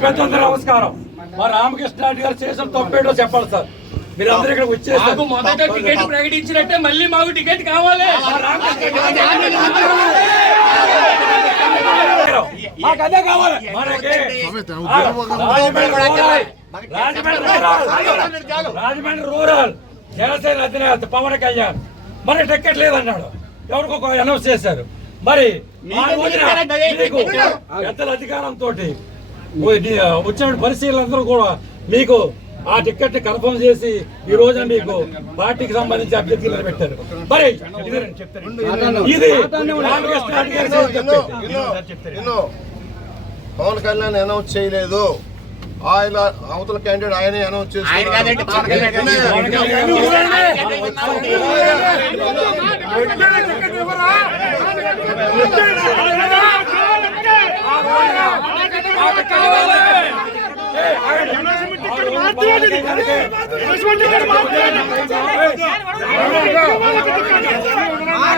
పెద్దలందరూ నమస్కారం మా రామకృష్ణ రెడ్డి గారు చేసిన తప్పేటో చెప్పాలి సార్ మీరు అందరూ ఇక్కడ వచ్చేసారు మొదట టికెట్ ప్రకటించినట్టే మళ్ళీ మాకు టికెట్ కావాలి మాకు అదే కావాలి. రాజమండ్రి రూరల్. జనసేన అధినేత పవన్ కళ్యాణ్. మరి టికెట్ లేదన్నాడు. ఎవరికో అనౌన్స్ చేశారు. మరి పెద్దల అధికారంతో వచ్చిన పరిశీలనందరూ కూడా మీకు ఆ టికెట్ కన్ఫర్మ్ చేసి ఈ రోజున మీకు పార్టీకి సంబంధించి అభ్యర్థులు నిలబెట్టారు. మరి ఇది ఇది రామకృష్ణ రెడ్డి గారు చేసిన తప్పే. నేను పవన్ కళ్యాణ్ అనౌన్స్ చేయలేదు. ఆయన అవతల క్యాండిడేట్ ఆయనే అనౌన్స్ ఆయన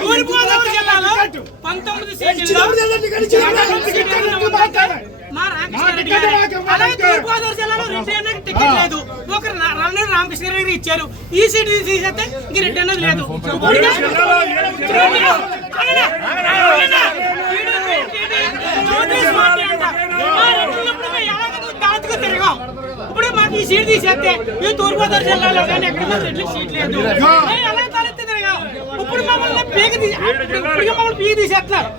తూర్పుగోదావరి జిల్లాలో పంతొమ్మిది మా రామకృష్ణారెడ్డి జిల్లాలో రెండు టికెట్ లేదు ఒక రెండు ఇచ్చారు. ఈ సీట్ తీసేస్తే ఇంక రెండు ఎన్నది లేదు తిరిగాం ఈ సీట్ తీసేస్తే మేము తూర్పుగోదావరి జిల్లాలో కానీ ఎక్కడ సీట్ లేదు అలా తలెత్తుతారు ఇప్పుడు మమ్మల్ని పీక ఇప్పుడు మమ్మల్ని పీక తీసేస్తున్నారు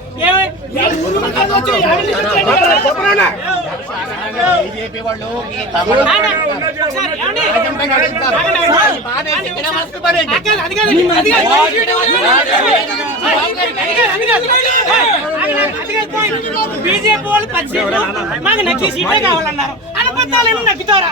బీజేపీ వాళ్ళు పది మాకు నచ్చి సీటే కావాలన్నారు అనబద్ధాలేమో నక్కుతారా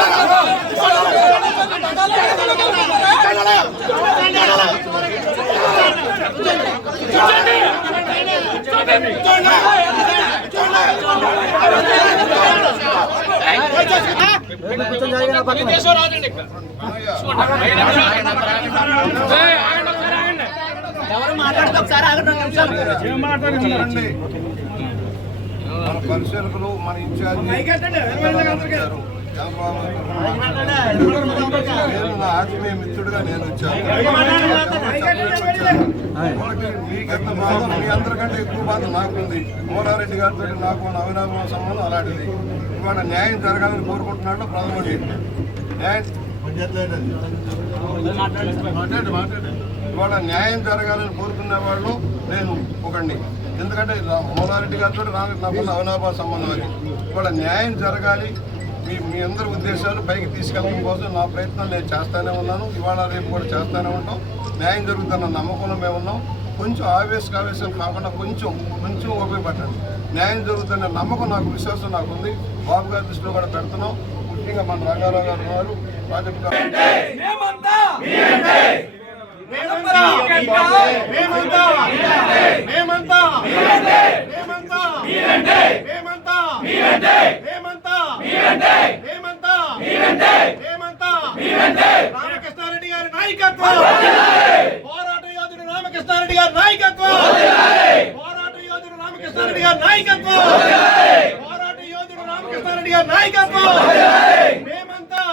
ఎవరు మాట్లాడితే ఒకసారి ఆగడం నిమిషాలు మన ఇన్ఛార్జ్ నేను నా ఆత్మీయ మిత్రుడుగా నేను వచ్చాను. మీకెంత బాధ మీ అందరికంటే ఎక్కువ బాధ నాకుంది. మోరారెడ్డి గారితో నాకు అవినాభావ సంబంధం అలాంటిది. ఇవాళ న్యాయం జరగాలని కోరుకుంటున్నాడు ప్రధాని న్యాయం ఇవాళ న్యాయం జరగాలని కోరుకునే వాళ్ళు నేను ఒకడిని. ఎందుకంటే మోనారెడ్డి గారితో నాకు నాకున్న అవినాభావ సంబంధం అది. ఇవాళ న్యాయం జరగాలి. మీ మీ అందరి ఉద్దేశాలు పైకి తీసుకెళ్ళడం కోసం నా ప్రయత్నం నేను చేస్తానే ఉన్నాను. ఇవాళ రేపు కూడా చేస్తానే ఉంటాం. న్యాయం జరుగుతున్న నమ్మకంలో మేము ఉన్నాం. కొంచెం ఆవేశ ఆవేశం కాకుండా కొంచెం కొంచెం ఉపయోగపడ్డాను న్యాయం జరుగుతున్న నమ్మకం నాకు విశ్వాసం నాకు ఉంది. బాబు గారి దృష్టిలో కూడా పెడుతున్నాం. ముఖ్యంగా మన రంగారావు గారు ఉన్నారు. ప్రాజెక్టు మేమంతా మేమంతా మేమంతా మేమంతా మేమంతా మేమంతా మేమంతా మేమంతా రామకృష్ణారెడ్డి గారి నాయకత్వం. పోరాట యోధుడు రామకృష్ణారెడ్డి గారి నాయకత్వం. పోరాట యోధుడు రామకృష్ణారెడ్డి గారి నాయకత్వం. పోరాట యోధుడు రామకృష్ణారెడ్డి గారి నాయకత్వం. మేమంతా